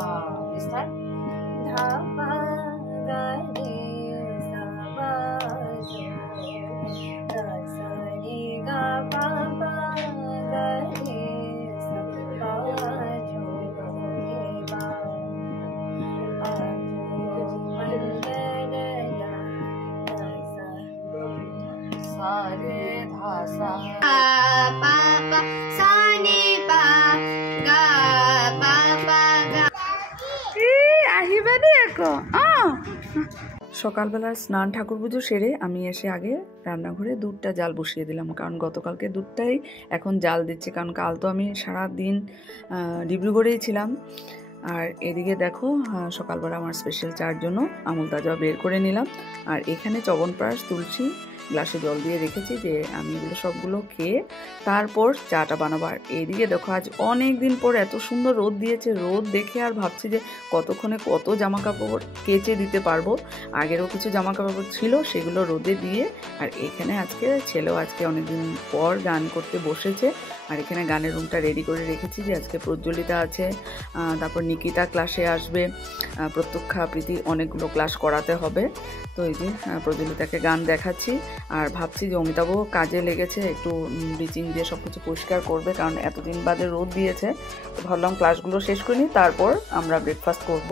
विस्तार धा पा गा रे सा पा जो गा सा रे गा पा पा गा रे सा पा जो रे बा आ जो मंदर या सा रे धा सा पा पा सा नी पा गा पा पा गा আহিবানি এখন। সকালবেলার স্নান ঠাকুর পুজো সেরে আমি এসে আগে রান্নাঘরে দুধটা জাল বসিয়ে দিলাম, কারণ গতকালকে দুধটাই এখন জাল দিচ্ছি, কারণ কাল তো আমি সারাদিন ডিব্রুগড়েই ছিলাম। আর এদিকে দেখো সকালবেলা আমার স্পেশাল চার জন্য আমুল তাজা বের করে নিলাম, আর এখানে চবনপ্রাশ তুলসী গ্লাসে জল দিয়ে রেখেছি যে আমি এগুলো সবগুলো খেয়ে তারপর চাটা বানাবো। আর এদিকে দেখো আজ অনেক দিন পর এত সুন্দর রোদ দিয়েছে, রোদ দেখে আর ভাবছি যে কতক্ষণে কত জামা কাপড় কেচে দিতে পারবো। আগেরও কিছু জামা কাপড় ছিল সেগুলো রোদে দিয়ে, আর এখানে আজকে ছেলেও আজকে অনেকদিন পর গান করতে বসেছে, আর এখানে গানের রুমটা রেডি করে রেখেছি যে আজকে প্রজ্বলিতা আছে, তারপর নিকিতা ক্লাসে আসবে, প্রত্যক্ষা প্রীতি অনেকগুলো ক্লাস করাতে হবে। তো এই যে প্রজ্বলিতাকে গান দেখাচ্ছি, আর ভাবছি যে অমিতাভও কাজে লেগেছে, একটু ব্লিচিং দিয়ে সব কিছু পরিষ্কার করবে, কারণ এতদিন বাদে রোদ দিয়েছে। তো ভাবলাম ক্লাসগুলো শেষ করে নিই, তারপর আমরা ব্রেকফাস্ট করব।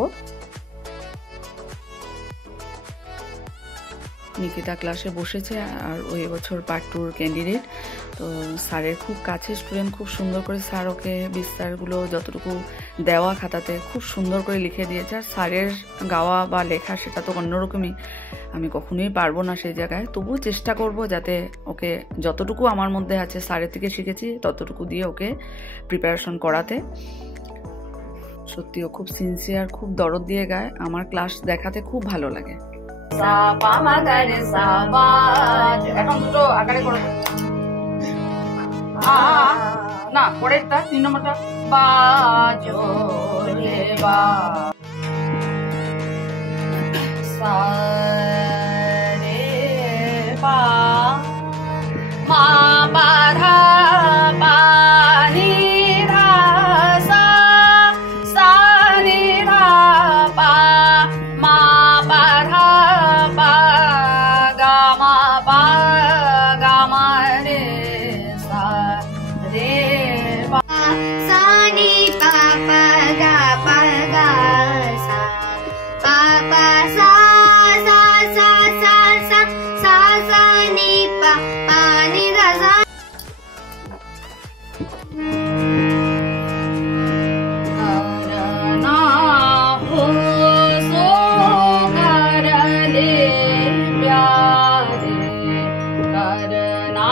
নিকিতা ক্লাসে বসেছে, আর ওই বছর পার্ট 2 ক্যান্ডিডেট। তো স্যারের খুব কাছে স্টুডেন্ট, খুব সুন্দর করে স্যার ওকে বিস্তারগুলো যতটুকু দেওয়া খাতাতে খুব সুন্দর করে লিখে দিয়েছে। আর স্যারের গাওয়া বা লেখা সেটা তো অন্যরকমই, আমি কখনোই পারবো না সেই জায়গায়, তবুও চেষ্টা করব যাতে ওকে যতটুকু আমার মধ্যে আছে স্যারের থেকে শিখেছি ততটুকু দিয়ে ওকে প্রিপারেশন করাতে। সত্যিও খুব সিনসিয়ার, খুব দরদ দিয়ে গায়, আমার ক্লাস দেখাতে খুব ভালো লাগে। এখন দুটো আকারে করে না, পরেরটা 3 নম্বরটা বাজো রে বা সা রে বা মা পা ধা পা নি ধা সা সা নি ধা পা মা পা ধা পা গা মা পা গা মা রে সা রে পা সা নি পা পা গা পা গা সা পা পা সা সা সা সা সা সা সা নি পা পা নি ধা সা। करना हो सो कर ले प्यारे, करना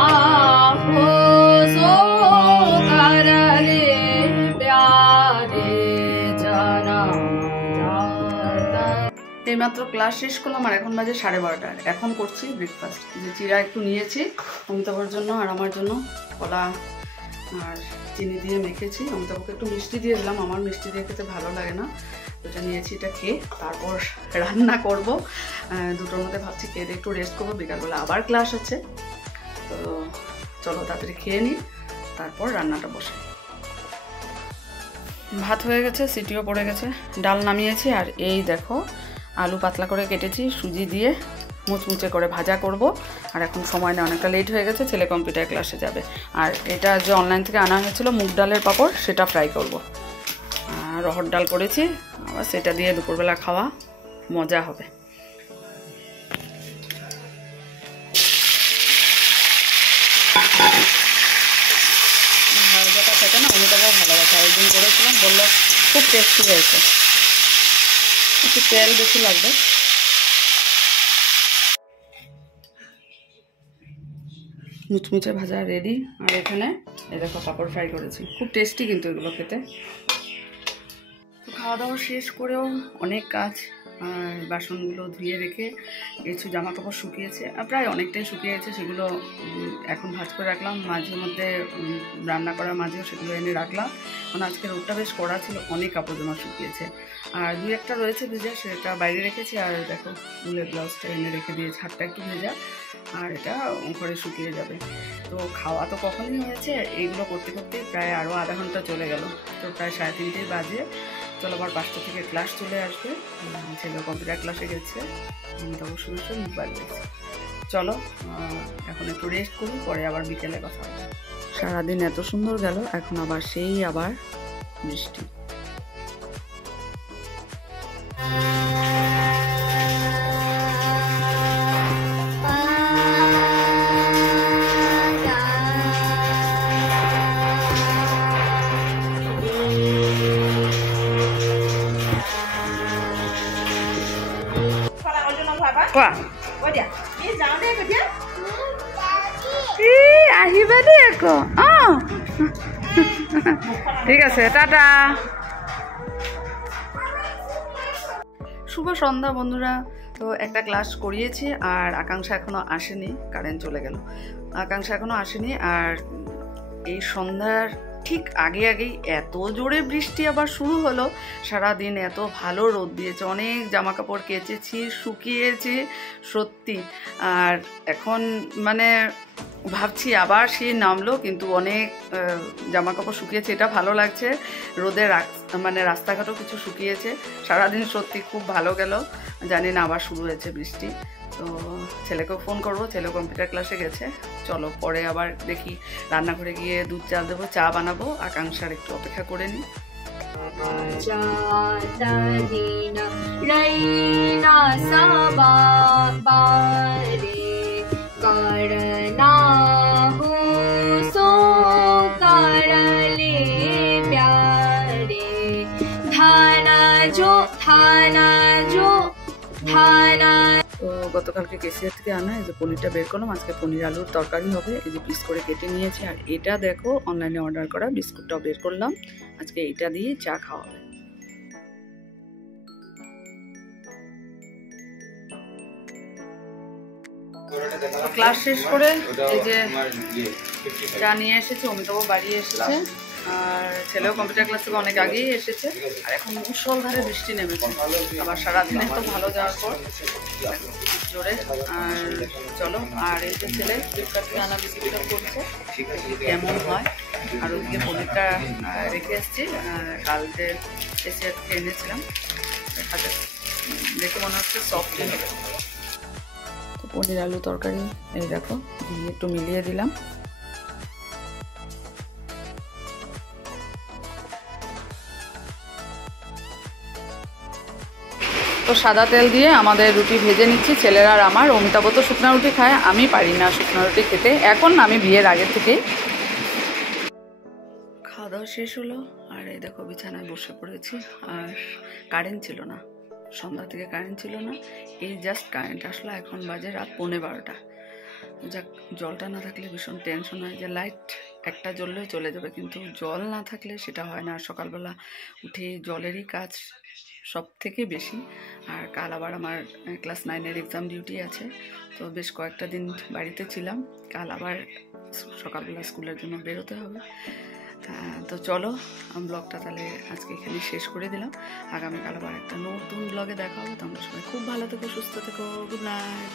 हो सो कर ले प्यारे जाना जाता। এইমাত্র ক্লাস শেষ করলাম, আর এখন বাজে 12:30। এখন করছি ব্রেকফাস্ট, যে চিরা একটু নিয়েছি অমিতাভর জন্য আর আমার জন্য, কলা আর চিনি দিয়ে মেখেছি। অমিতাভকে একটু মিষ্টি দিয়ে দিলাম, আমার মিষ্টি দিয়ে খেতে ভালো লাগে না, এটা নিয়েছি। এটা খেয়ে তারপর রান্না করব। দুটোর মধ্যে ভাবছি খেয়ে একটু রেস্ট করবো, বিকালবেলা আবার ক্লাস আছে। তো চলো তাড়াতাড়ি খেয়ে নিই, তারপর রান্নাটা বসে। ভাত হয়ে গেছে, সিটিও পড়ে গেছে, ডাল নামিয়েছি। আর এই দেখো আলু পাতলা করে কেটেছি, সুজি দিয়ে মুচমুচে করে ভাজা করব। আর এখন সময় না, অনেকটা লেট হয়ে গেছে, ছেলে কম্পিউটার ক্লাসে যাবে। আর এটা যে অনলাইন থেকে আনা হয়েছিল মুগ ডালের পাঁপড়, সেটা ফ্রাই করব। আর রহর ডাল করেছি, আবার সেটা দিয়ে দুপুরবেলা খাওয়া মজা হবে। ভাজাটা খেতে না অমিতাভও ভালোবাসে, একদিন করেছিলাম, বললো খুব টেস্টি হয়েছে, একটু তেল বেশি লাগবে। মুচমুচে ভাজা রেডি। আর এখানে এই দেখো পাঁপড় ফ্রাই করেছি, খুব টেস্টি কিন্তু এগুলো খেতে। তো খাওয়া দাওয়া শেষ করেও অনেক কাজ, আর বাসনগুলো ধুয়ে রেখে কিছু জামা কাপড় শুকিয়েছে, প্রায় অনেকটাই শুকিয়েছে, সেগুলো এখন ভাঁজ করে রাখলাম। মাঝে মধ্যে রান্না করার মাঝেও সেগুলো এনে রাখলাম, কারণ আজকে রোদটা বেশ কড়া ছিল, অনেক কাপড় জামা শুকিয়েছে। আর 2-1টা রয়েছে ভেজা, সেটা বাইরে রেখেছি। আর দেখো উলের ব্লাউজটা এনে রেখে দিয়েছি, হাতটা একটু ভেজা, আর এটা ঘরে শুকিয়ে যাবে। তো খাওয়া তো কখনই হয়েছে, এইগুলো করতে করতে প্রায় আরও আধা ঘন্টা চলে গেল। তো প্রায় 3:30 বাজে। চলো আবার 5টা থেকে ক্লাস চলে আসবে, ছেলে কম্পিউটার ক্লাসে গেছে, আমি তো অবশ্যই মোবাইল দেখছি। চলো এখন একটু রেস্ট করি, পরে আবার বিকেলে কথা হবে। সারাদিন এত সুন্দর গেল, এখন আবার আবার বৃষ্টি। আহিবা দেই আকৌ। ঠিক আছে, টাটা। শুভ সন্ধ্যা বন্ধুরা। তো একটা ক্লাস করিয়েছি আর আকাঙ্ক্ষা এখনো আসেনি, কারেন্ট চলে গেল, আকাঙ্ক্ষা এখনো আসেনি। আর এই সন্ধ্যার ঠিক আগেই এত জোরে বৃষ্টি আবার শুরু হলো। সারাদিন এত ভালো রোদ দিয়েছে, অনেক জামা কাপড় কেচেছি, শুকিয়েছে সত্যি। আর এখন মানে ভাবছি আবার সে নামলো, কিন্তু অনেক জামা কাপড় শুকিয়েছে, এটা ভালো লাগছে। রোদে মানে রাস্তাঘাটও কিছু শুকিয়েছে। সারাদিন সত্যি খুব ভালো গেল। জানি না আবার শুরু হয়েছে বৃষ্টি। তো ছেলেকেও ফোন করবো, ছেলে কম্পিউটার ক্লাসে গেছে। চলো পরে আবার দেখি, রান্নাঘরে গিয়ে দুধ চাল দেবো, চা বানাবো। আকাঙ্ক্ষার একটু অপেক্ষা করে নিই। তো গতকালকে কেসিয়ার থেকে আনা এই যে পনিরটা বের করলাম, আজকে পনির আলুর তরকারি হবে। এই যে পিস করে কেটে নিয়েছি। আর এটা দেখো অনলাইনে অর্ডার করা বিস্কুটটাও বের করলাম, আজকে এটা দিয়ে চা খাওয়া হবে। ক্লাস শেষ করে এই যে চা নিয়ে এসেছে, অমিতাভ বাড়ি এসেছে, আর ছেলেও কম্পিউটার ক্লাস থেকে অনেক আগেই এসেছে। আর এখন মুষলধারে বৃষ্টি নেমেছে, আবার সারাদিন তো ভালো যাওয়ার পর জোরে। আর চলো, আর এই যে ছেলে ফ্লিপকার্ট থেকে আনা বিস্কুটটা করছে, কেমন হয়। আর ওইদিকে পনিরটা রেখে এসেছি, কালকে এসে এনেছিলাম, দেখা যাক, দেখে মনে হচ্ছে সফট হবে। তো পনির আলু তরকারি এই দেখো দিয়ে একটু মিলিয়ে দিলাম। তো সাদা তেল দিয়ে আমাদের রুটি ভেজে নিচ্ছি, ছেলেরা আর আমার। অমিতাভ তো শুকনো রুটি খায়, আমি পারি না শুকনো রুটি খেতে, এখন আমি বিয়ের আগে থেকেই। খাওয়া দাওয়া শেষ হলো, আর এই দেখো বিছানায় বসে পড়েছি। আর কারেন্ট ছিল না, সন্ধ্যা থেকে কারেন্ট ছিল না, এই জাস্ট কারেন্ট আসলো। এখন বাজে রাত 11:15। যাক, জলটা না থাকলে ভীষণ টেনশন হয় যে লাইট একটা জ্বললেও চলে যাবে, কিন্তু জল না থাকলে সেটা হয় না। সকালবেলা উঠে জলেরই কাজ সব থেকে বেশি। আর কাল আবার আমার ক্লাস 9-এর এক্সাম ডিউটি আছে, তো বেশ কয়েকটা দিন বাড়িতে ছিলাম। কাল আবার সকালবেলা স্কুলের জন্য বেরোতে হবে। তো চলো ব্লগটা তাহলে আজকে এখানে শেষ করে দিলাম। আগামীকাল আবার একটা নতুন ব্লগে দেখা হবে। তোমরা সবাই খুব ভালো থেকো, সুস্থ থেকো। Good night.